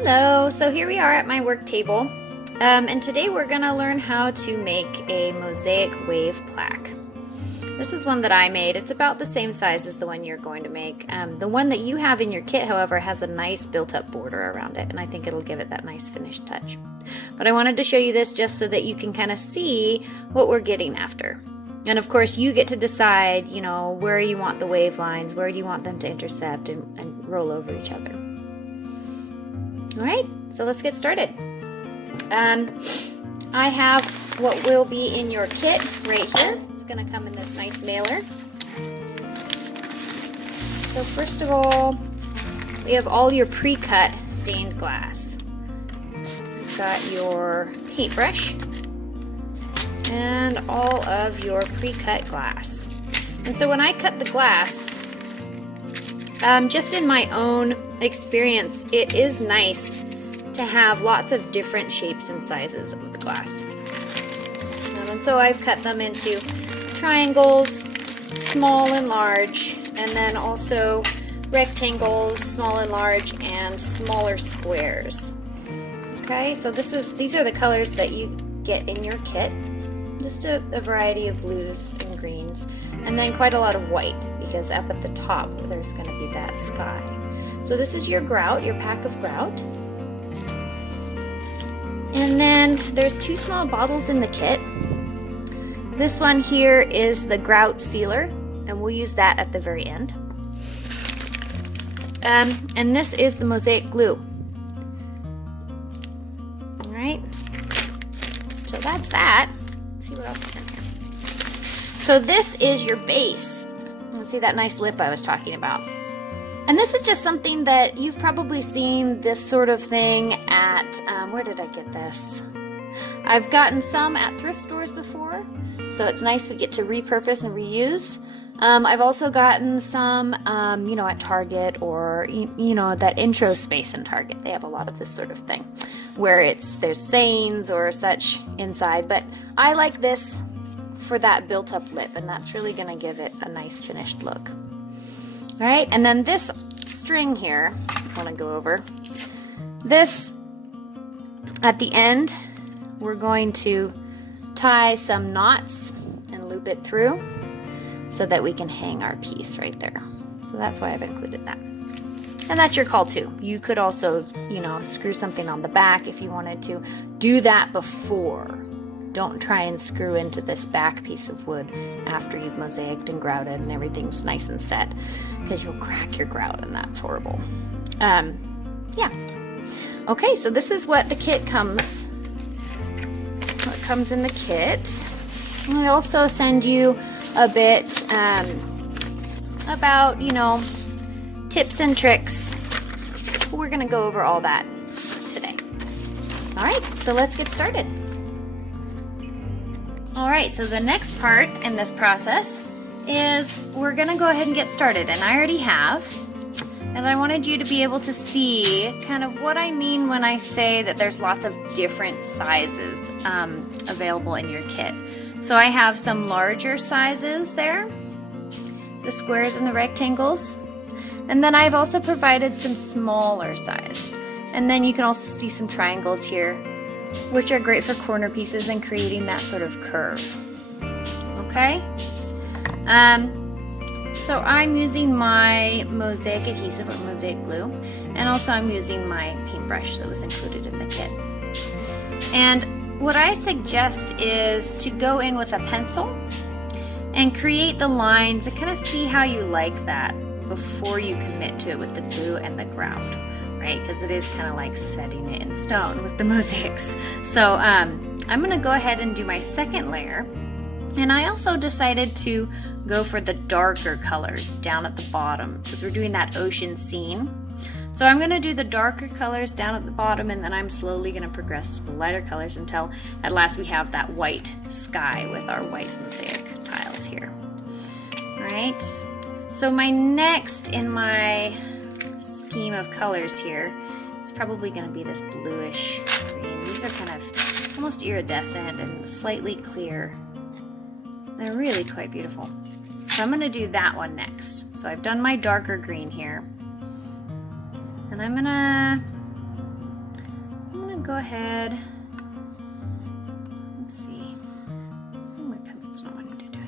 Hello, so here we are at my work table, and today we're going to learn how to make a mosaic wave plaque. This is one that I made. It's about the same size as the one you're going to make. The one that you have in your kit, however, has a nice built-up border around it, and I think it'll give it that nice finished touch. But I wanted to show you this just so that you can kind of see what we're getting after. And of course, you get to decide, where you want the wave lines, where do you want them to intercept and roll over each other. All right, so let's get started. I have what will be in your kit right here. It's going to come in this nice mailer. So first of all, we have all your pre-cut stained glass. You've got your paintbrush and all of your pre-cut glass. And so when I cut the glass, just in my own experience, it is nice to have lots of different shapes and sizes of the glass. And so I've cut them into triangles, small and large, and then also rectangles, small and large, and smaller squares. Okay, so these are the colors that you get in your kit. Just a variety of blues and greens, and then quite a lot of white, because up at the top there's going to be that sky. So this is your grout, your pack of grout. And then there's two small bottles in the kit. This one here is the grout sealer, and we'll use that at the very end. And this is the mosaic glue. All right, so that's that. Let's see what else is in here. So this is your base. Let's see that nice lip I was talking about. And this is just something that you've probably seen this sort of thing at, where did I get this? I've gotten some at thrift stores before, so it's nice we get to repurpose and reuse. I've also gotten some, at Target or, that intro space in Target. They have a lot of this sort of thing where there's sayings or such inside, but I like this for that built-up lip, and that's really going to give it a nice finished look. All right, and then this string here, I want to go over. This, at the end, we're going to tie some knots and loop it through so that we can hang our piece right there. So that's why I've included that. And that's your call too. You could also, screw something on the back if you wanted to. Do that before. Don't try and screw into this back piece of wood after you've mosaiced and grouted and everything's nice and set, because you'll crack your grout and that's horrible. Yeah. Okay, so this is what the kit comes. What comes in the kit. And I also send you a bit about, tips and tricks. We're gonna go over all that today. All right, so let's get started. All right, so the next part in this process is we're gonna go ahead and get started, and I already have. And I wanted you to be able to see kind of what I mean when I say that there's lots of different sizes available in your kit. So I have some larger sizes there, the squares and the rectangles. And then I've also provided some smaller size. And then you can also see some triangles here, which are great for corner pieces and creating that sort of curve. Okay? So I'm using my mosaic adhesive or mosaic glue, and also I'm using my paintbrush that was included in the kit. And what I suggest is to go in with a pencil and create the lines and kind of see how you like that before you commit to it with the glue and the grout, right? Because it is kind of like setting it in stone with the mosaics. So I'm going to go ahead and do my second layer. And I also decided to go for the darker colors down at the bottom because we're doing that ocean scene. So I'm going to do the darker colors down at the bottom, and then I'm slowly going to progress to the lighter colors until at last we have that white sky with our white mosaic tiles here. All right, so my next in my scheme of colors here is probably going to be this bluish green. These are kind of almost iridescent and slightly clear. They're really quite beautiful. So I'm going to do that one next. So I've done my darker green here. And I'm going to go ahead. Let's see. Oh, my pencil's not wanting to do it.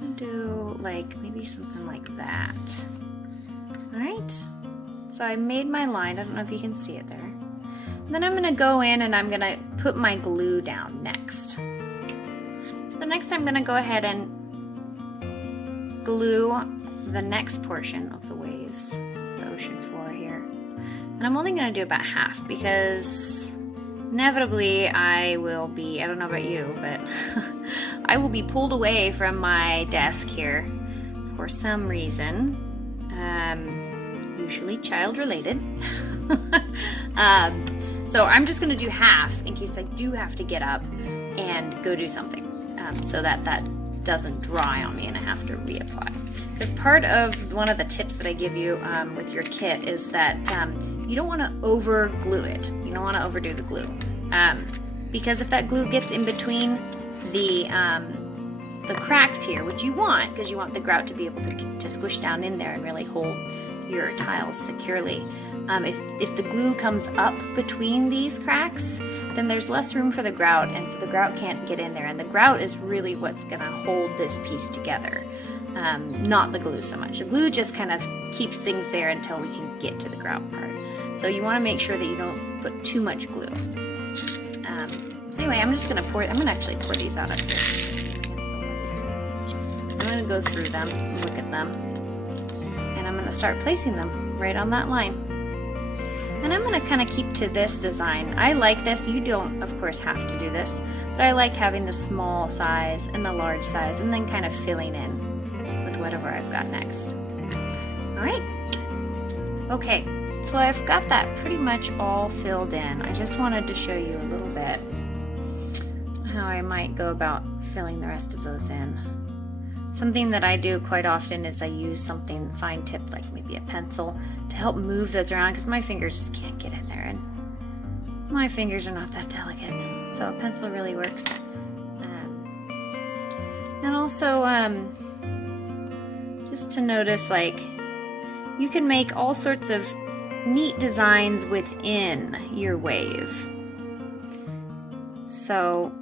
I'm gonna do like maybe something like that. All right. So I made my line. I don't know if you can see it there. And then I'm gonna go in and I'm gonna put my glue down next. So next I'm gonna go ahead and glue the next portion of the waves, the ocean floor here. And I'm only gonna do about half because inevitably I will be, I don't know about you, but I will be pulled away from my desk here for some reason, usually child related. So I'm just gonna do half in case I do have to get up and go do something, so that that doesn't dry on me and I have to reapply. Because part of one of the tips that I give you with your kit is that you don't want to over glue it. You don't want to overdo the glue, because if that glue gets in between the cracks here, which you want, because you want the grout to be able to squish down in there and really hold your tiles securely. If the glue comes up between these cracks, then there's less room for the grout, and so the grout can't get in there. And the grout is really what's gonna hold this piece together, not the glue so much. The glue just kind of keeps things there until we can get to the grout part. So you wanna make sure that you don't put too much glue. So anyway, I'm just gonna I'm gonna actually pour these out up here. I'm gonna go through them and look at them. And I'm gonna start placing them right on that line. And I'm gonna kind of keep to this design. I like this. You don't, of course, have to do this, but I like having the small size and the large size and then kind of filling in with whatever I've got next. All right. Okay, so I've got that pretty much all filled in. I just wanted to show you a little bit how I might go about filling the rest of those in. Something that I do quite often is I use something fine tipped, like maybe a pencil, to help move those around because my fingers just can't get in there, and my fingers are not that delicate, so a pencil really works. And also, just to notice, like, you can make all sorts of neat designs within your wave. So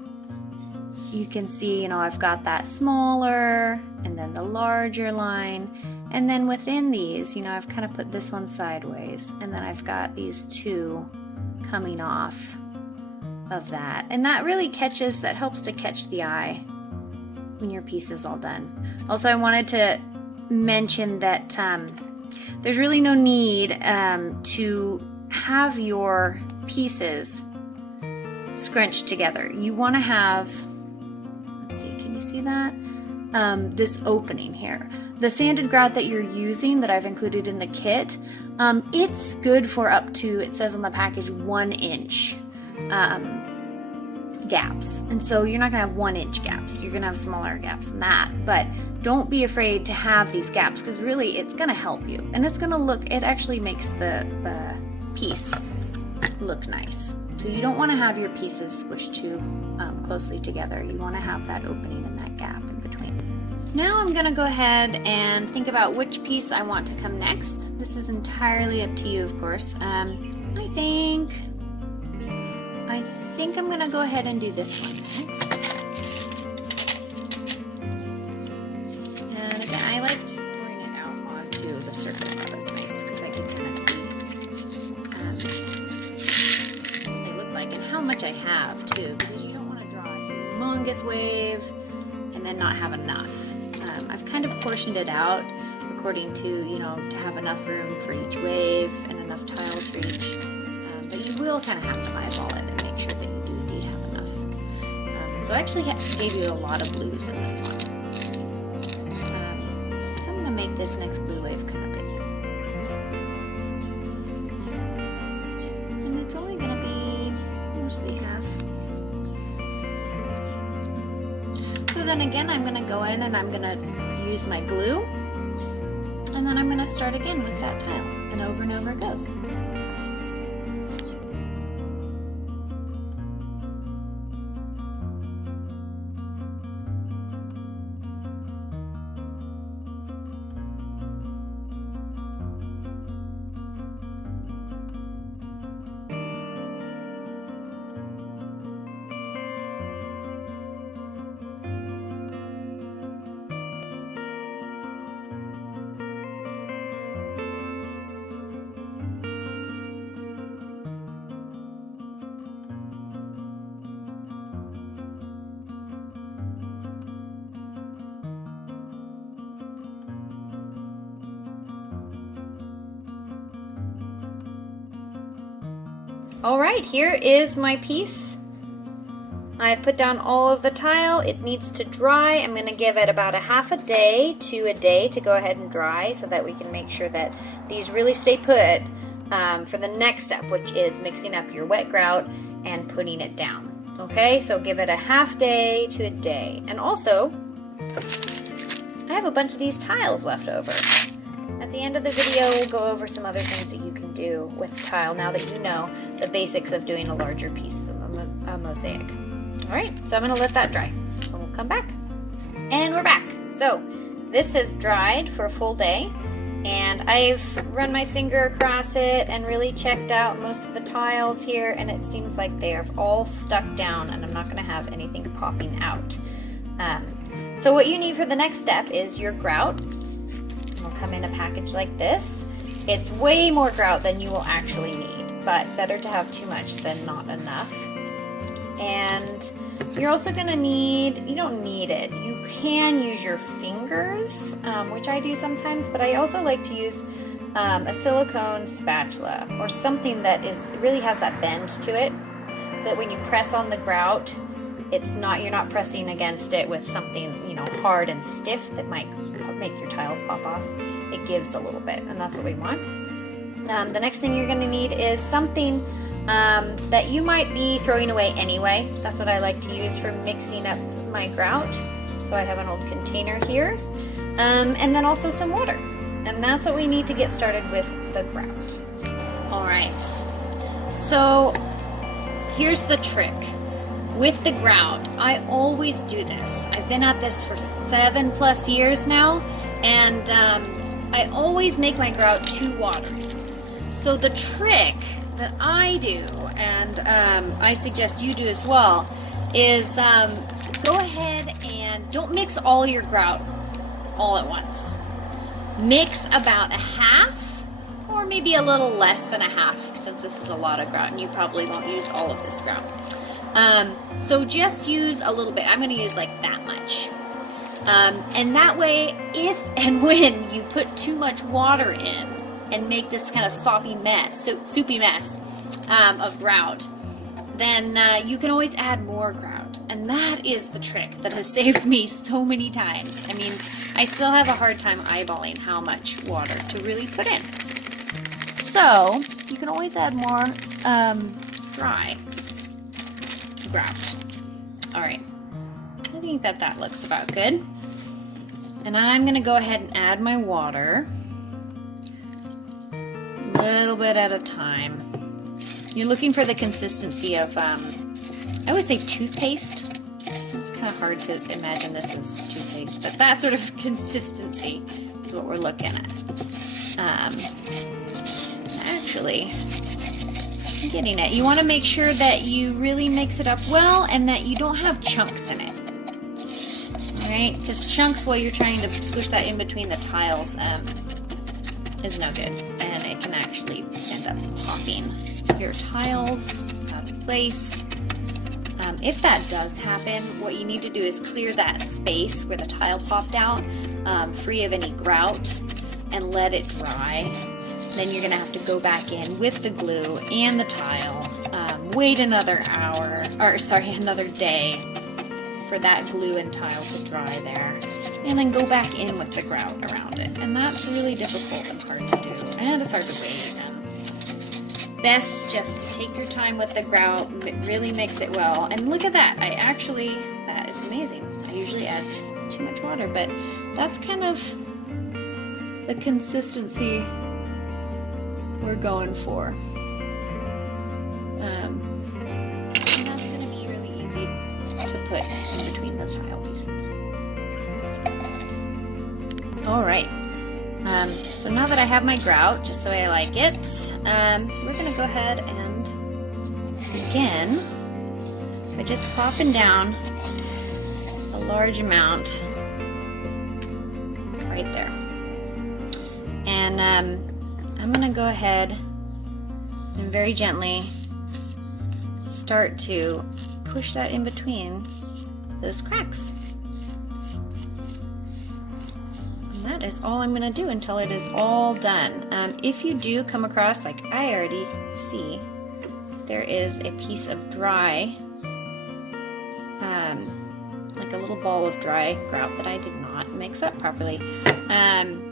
you can see, you know, I've got that smaller and then the larger line, and then within these, you know, I've kind of put this one sideways, and then I've got these two coming off of that, and that really helps to catch the eye when your piece is all done. Also, I wanted to mention that there's really no need to have your pieces scrunched together. You want to have, let's see, can you see that? This opening here. The sanded grout that you're using, that I've included in the kit, it's good for up to, it says on the package, 1 inch gaps. And so you're not gonna have 1 inch gaps. You're gonna have smaller gaps than that. But don't be afraid to have these gaps, because really it's gonna help you. And it's gonna look, it actually makes the piece look nice. So you don't want to have your pieces squished too closely together. You want to have that opening and that gap in between. Now I'm going to go ahead and think about which piece I want to come next. This is entirely up to you, of course. I think I'm going to go ahead and do this one next. And again, I liked pouring it out onto the surface. That was nice because I could kind of see and how much I have too, because you don't want to draw a humongous wave and then not have enough. I've kind of portioned it out according to, you know, to have enough room for each wave and enough tiles for each, but you will kind of have to eyeball it and make sure that you do indeed have enough. So I actually gave you a lot of blues in this one. So I'm going to make this next blue wave kind of big. And it's only going to be mostly half. So then again, I'm going to go in and I'm going to use my glue, and then I'm going to start again with that tile, and over it goes. All right, here is my piece. I've put down all of the tile. It needs to dry. I'm going to give it about a half a day to go ahead and dry so that we can make sure that these really stay put for the next step, which is mixing up your wet grout and putting it down. Okay, so give it a half day to a day. And also, I have a bunch of these tiles left over. At the end of the video, we'll go over some other things that you can do with tile now that you know the basics of doing a larger piece of a mosaic. All right, so I'm gonna let that dry. So we'll come back. And we're back. So this has dried for a full day, and I've run my finger across it and really checked out most of the tiles here, and it seems like they are all stuck down, and I'm not gonna have anything popping out. So what you need for the next step is your grout. It'll come in a package like this. It's way more grout than you will actually need, but better to have too much than not enough. And you're also going to need, you don't need it, you can use your fingers, which I do sometimes, but I also like to use a silicone spatula or something that really has that bend to it, so that when you press on the grout, you're not pressing against it with something, hard and stiff that might make your tiles pop off. It gives a little bit, and that's what we want. The next thing you're going to need is something that you might be throwing away anyway. That's what I like to use for mixing up my grout. So I have an old container here, and then also some water. And that's what we need to get started with the grout. All right, so here's the trick. With the grout, I always do this. I've been at this for 7+ years now, and I always make my grout too watery. So the trick that I do, and I suggest you do as well, is go ahead and don't mix all your grout all at once. Mix about a half, or maybe a little less than a half, since this is a lot of grout and you probably won't use all of this grout. So just use a little bit. I'm going to use like that much. And that way, if and when you put too much water in and make this kind of soupy mess of grout, then you can always add more grout. And that is the trick that has saved me so many times. I mean, I still have a hard time eyeballing how much water to really put in. So you can always add more dry grout. All right, I think that looks about good. And I'm gonna go ahead and add my water a little bit at a time. You're looking for the consistency of, I always say toothpaste. It's kind of hard to imagine this as toothpaste, but that sort of consistency is what we're looking at. Actually, I'm getting it. You want to make sure that you really mix it up well and that you don't have chunks in it. Alright, because chunks while you're trying to squish that in between the tiles is no good, and it can actually end up popping your tiles out of place. If that does happen, what you need to do is clear that space where the tile popped out, free of any grout, and let it dry. Then you're going to have to go back in with the glue and the tile, wait another day for that glue and tile to dry there, and then go back in with the grout around it. And that's really difficult and hard to do, and it's hard to wait. Best just to take your time with the grout, really mix it well. And look at that, that is amazing. I usually add too much water, but that's kind of the consistency we're going for. And that's going to be really easy to put in between the tile pieces. All right. So now that I have my grout just the way I like it, we're going to go ahead and begin by just plopping down a large amount right there. And I'm going to go ahead and very gently start to push that in between those cracks. That is all I'm going to do until it is all done. If you do come across, like I already see, there is a piece of dry, like a little ball of dry grout that I did not mix up properly. I'm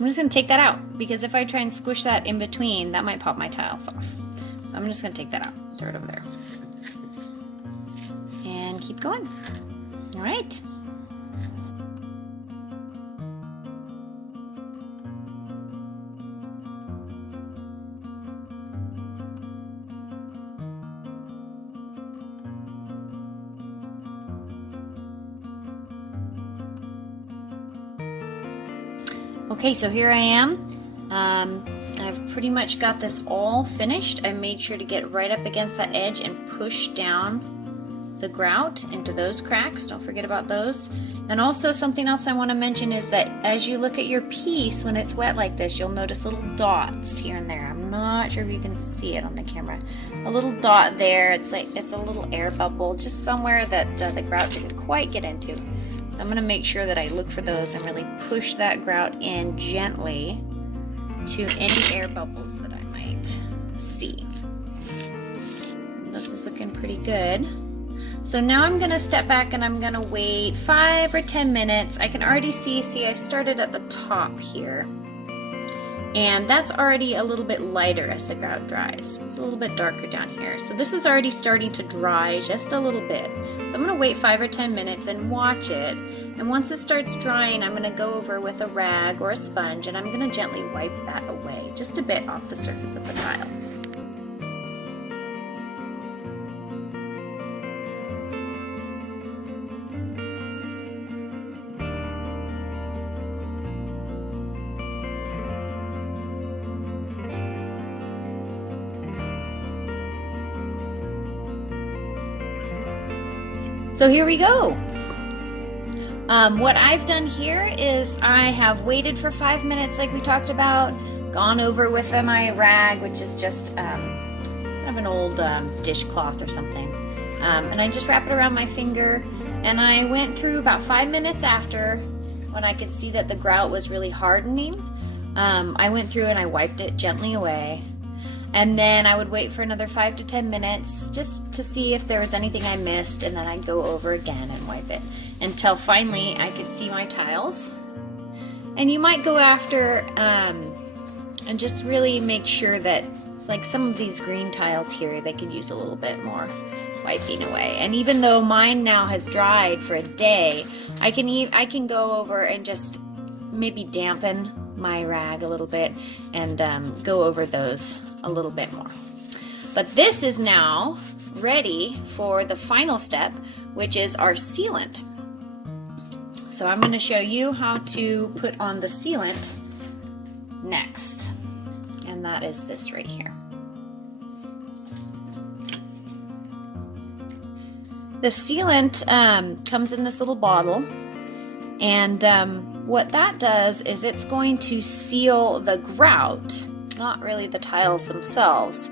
just going to take that out, because if I try and squish that in between, that might pop my tiles off. So I'm just going to take that out, throw it over there, and keep going. All right. Okay, so here I am. I've pretty much got this all finished. I made sure to get right up against that edge and push down the grout into those cracks. Don't forget about those. And also something else I want to mention is that as you look at your piece, when it's wet like this, you'll notice little dots here and there. I'm not sure if you can see it on the camera. A little dot there, it's a little air bubble, just somewhere that the grout didn't quite get into. So I'm going to make sure that I look for those and really push that grout in gently to any air bubbles that I might see. This is looking pretty good. So now I'm going to step back and I'm going to wait 5 or 10 minutes. I can already see I started at the top here. And that's already a little bit lighter as the grout dries. It's a little bit darker down here. So this is already starting to dry just a little bit. So I'm going to wait 5 or 10 minutes and watch it. And once it starts drying, I'm going to go over with a rag or a sponge and I'm going to gently wipe that away just a bit off the surface of the tiles. So here we go. What I've done here is I have waited for 5 minutes like we talked about, gone over with my rag, which is just kind of an old dishcloth or something. And I just wrap it around my finger, and I went through about 5 minutes after, when I could see that the grout was really hardening. I went through and I wiped it gently away. And then I would wait for another 5 to 10 minutes just to see if there was anything I missed, and then I'd go over again and wipe it until finally I could see my tiles. And you might go after and just really make sure that, like some of these green tiles here, they could use a little bit more wiping away. And even though mine now has dried for a day, I can go over and just maybe dampen my rag a little bit and go over those a little bit more. But this is now ready for the final step, which is our sealant. So I'm going to show you how to put on the sealant next, and that is this right here. The sealant comes in this little bottle, and what that does is it's going to seal the grout, not really the tiles themselves,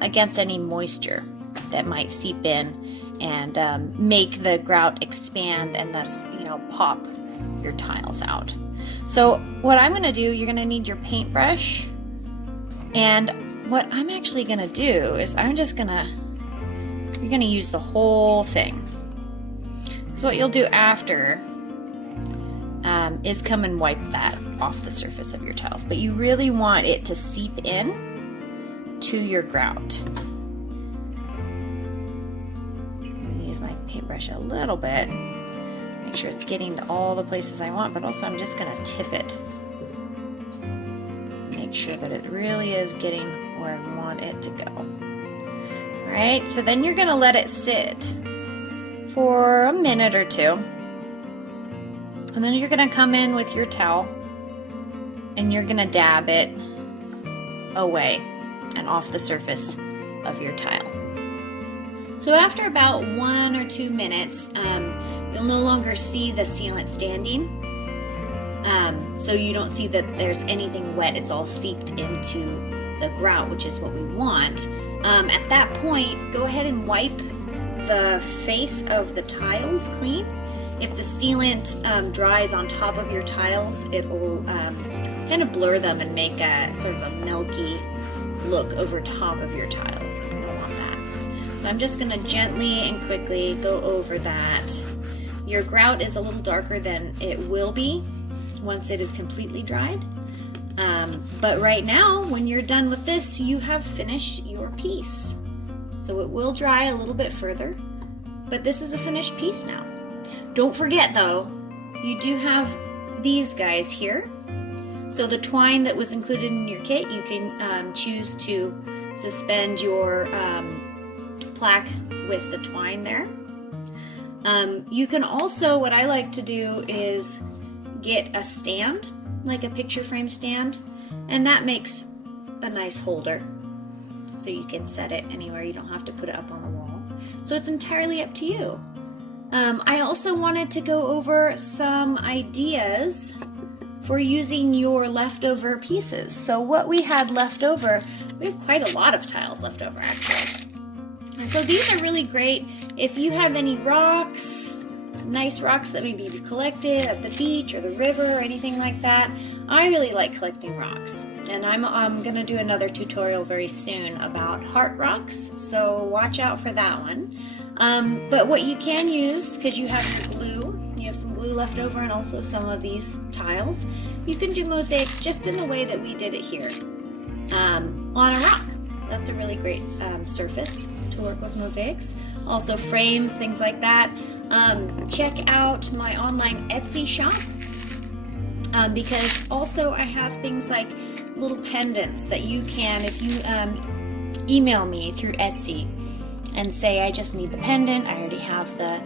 against any moisture that might seep in and make the grout expand and thus, pop your tiles out. So what I'm going to do, you're going to need your paintbrush, and what I'm actually going to do is you're going to use the whole thing. So what you'll do after is come and wipe that off the surface of your tiles, but you really want it to seep in to your grout. I'm going to use my paintbrush a little bit, make sure it's getting to all the places I want, but also I'm just going to tip it. Make sure that it really is getting where I want it to go. Alright, so then you're going to let it sit for a minute or two. And then you're going to come in with your towel and you're going to dab it away and off the surface of your tile. So after about 1 or 2 minutes, you'll no longer see the sealant standing. So you don't see that there's anything wet. It's all seeped into the grout, which is what we want. At that point, go ahead and wipe the face of the tiles clean. If the sealant dries on top of your tiles, it will kind of blur them and make a sort of a milky look over top of your tiles. You don't want that. So I'm just going to gently and quickly go over that. Your grout is a little darker than it will be once it is completely dried. But right now, when you're done with this, you have finished your piece. So it will dry a little bit further, but this is a finished piece now. Don't forget though, you do have these guys here. So the twine that was included in your kit, you can choose to suspend your plaque with the twine there. You can also, what I like to do is get a stand, like a picture frame stand, and that makes a nice holder. So you can set it anywhere, you don't have to put it up on the wall. So it's entirely up to you. I also wanted to go over some ideas for using your leftover pieces. So what we had left over, we have quite a lot of tiles left over actually. And so these are really great if you have any rocks, nice rocks that maybe you collected at the beach or the river or anything like that. I really like collecting rocks, and I'm gonna do another tutorial very soon about heart rocks, so watch out for that one. But what you can use, because you have your glue, you have some glue left over and also some of these tiles, you can do mosaics just in the way that we did it here, on a rock. That's a really great surface to work with mosaics. Also frames, things like that. Check out my online Etsy shop, because also I have things like little pendants that you can, if you email me through Etsy and say I just need the pendant, I already have the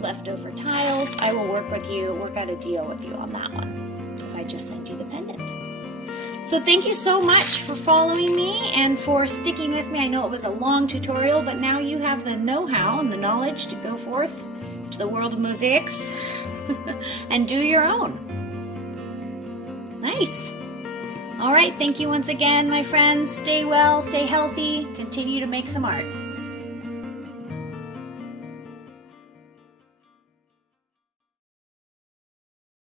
leftover tiles, I will work out a deal with you on that one if I just send you the pendant. So thank you so much for following me and for sticking with me. I know it was a long tutorial, but now you have the know-how and the knowledge to go forth to the world of mosaics and do your own. Nice. All right, thank you once again, my friends. Stay well, stay healthy, continue to make some art.